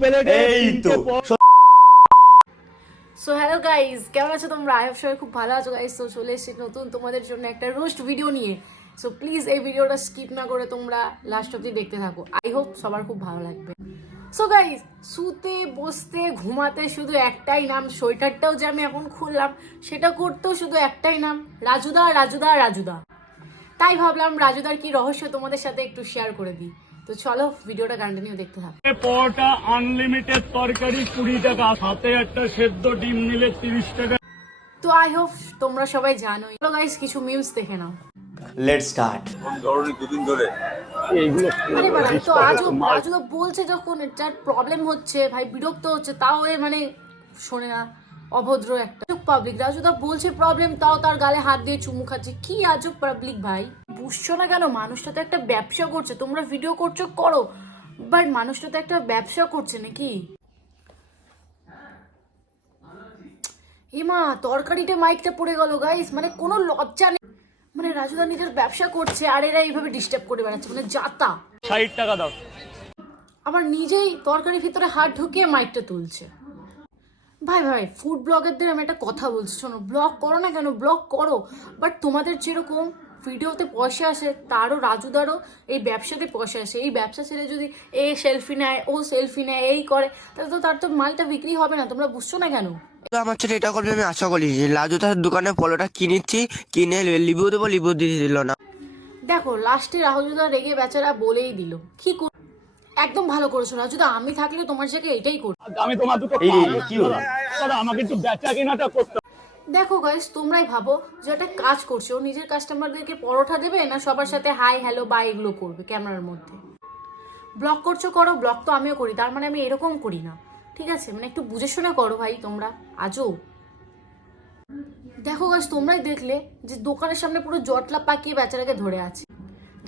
এই তো so hello guys, কেমন আছো তোমরা? আই হোপ সবাই খুব ভালো আছো গাইজ। তো চলে এসেছি নতুন তোমাদের জন্য একটা রোস্ট ভিডিও নিয়ে। সো প্লিজ এই ভিডিওটা স্কিপ না করে তোমরা লাস্ট অবধি দেখতে থাকো। আই হোপ সবার খুব ভালো লাগবে। সো গাইজ, শুতে বসতে ঘুমাতে শুধু একটাই নাম, সোয়েটারটাও যে আমি এখন খুললাম সেটা করতেও শুধু একটাই নাম, রাজুদা রাজুদা রাজুদা। তাই ভাবলাম রাজুদার কি রহস্য তোমাদের সাথে একটু শেয়ার করে দিই। তো চলো ভিডিওটা কন্টিনিউ দেখতে থাকো। পরোটা আনলিমিটেড তরকারি 20 টাকা, সাথে একটা সেদ্ধ ডিম নিলে 30 টাকা। তো আই হোপ তোমরা সবাই জানোই। চলো গাইজ কিছু মিমস দেখে নাও। Let's start. দুদিন ধরে আরে বাবা, তো আজও বলছে যখন এটার প্রবলেম হচ্ছে, ভাই বিরক্ত হচ্ছে, তাও এ মানে শোনে না, অভদ্র একটা পাবলিক। রাজুদা বলছে প্রবলেম, তাও তার গালে হাত দিয়ে চুমু খাচ্ছে। কি আজব পাবলিক ভাই, বুঝছো না কেন? মানুষটা তো একটা ব্যবসা করছে, তোমরা ভিডিও করছো করো, বাট মানুষটা তো একটা ব্যবসা করছে নাকি। এমা তরকারিতে মাইকটা পড়ে গেল গাইস, মানে কোনো লজ্জা নেই। মানে রাজুদা নিজের ব্যবসা করছে আর এরা এইভাবে ডিস্টার্ব করে বেড়াচ্ছে, মানে যাতা। 60 টাকা দাও। আবার নিজেই তরকারির ভিতরে হাত ঢুকিয়ে মাইকটা তুলছে। ভাই ভাই, ফুড ব্লগারদের আমি একটা কথা বলছি, শোনো, ব্লগ করো না কেন, ব্লগ করো, বাট তোমাদের যেরকম ভিডিওতে পয়সা আসে তারও রাজুদারও এই ব্যবসাতে পয়সা আসে। এই ব্যবসা ছেড়ে যদি এ সেলফি নেয়, ও সেলফি নেয়, এই করে, তাহলে তো তার তো মালটা বিক্রি হবে না। তোমরা বুঝছো না কেন? তো আমার সাথে এটা করবে আমি আশা করি। লাজু তার দোকানে পলোটা কিনেছি, কিনে লিবু দেবো, লিবু দিয়ে দিল না। দেখো লাস্টে রাজুদা রেগে বেচারা বলেই দিল। কি একদম ভালো করেছো রাজুদা, আমি থাকলে তোমার জায়গায় এটাই করবো। আমি তোমার দুটো কি হলো? আমাকে একটু বেচা কেনাটা করতে। দেখো গাইস, তোমরাই ভাবো যে একটা কাজ করছে, ও নিজের কাস্টমারদেরকে পরোটা দেবে না সবার সাথে হাই হ্যালো বাই এগুলো করবে ক্যামেরার মধ্যে? ব্লগ করছো করো, ব্লগ তো আমিও করি, তার মানে আমি এরকম করি না, ঠিক আছে? মানে একটু বুঝে শুনে করো ভাই তোমরা। আজও দেখো গাইস, তোমরাই দেখলে যে দোকানের সামনে পুরো জটলা পাকিয়ে বেচারাকে ধরে আছে।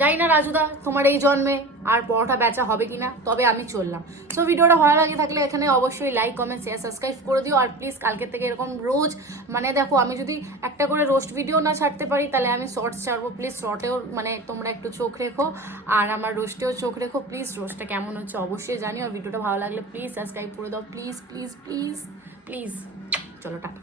জানি না রাজুদা তোমার এই জন্মে আর পরোটা বেচা হবে কিনা, তবে আমি চললাম। সো ভিডিওটা ভালো লাগে থাকলে এখানে অবশ্যই লাইক কমেন্ট শেয়ার সাবস্ক্রাইব করে দিও। আর প্লিজ কালকে থেকে এরকম রোজ, মানে দেখো আমি যদি একটা করে রোস্ট ভিডিও না ছাড়তে পারি তাহলে আমি শর্টস ছাড়বো। প্লিজ শর্টেও মানে তোমরা একটু চোখ রেখো, আর আমার রোস্টেও চোখ রেখো প্লিজ। রোস্টটা কেমন হচ্ছে অবশ্যই জানিও। আর ভিডিওটা ভালো লাগলে প্লিজ সাবস্ক্রাইব করে দাও, প্লিজ প্লিজ প্লিজ প্লিজ। চলো টাটা।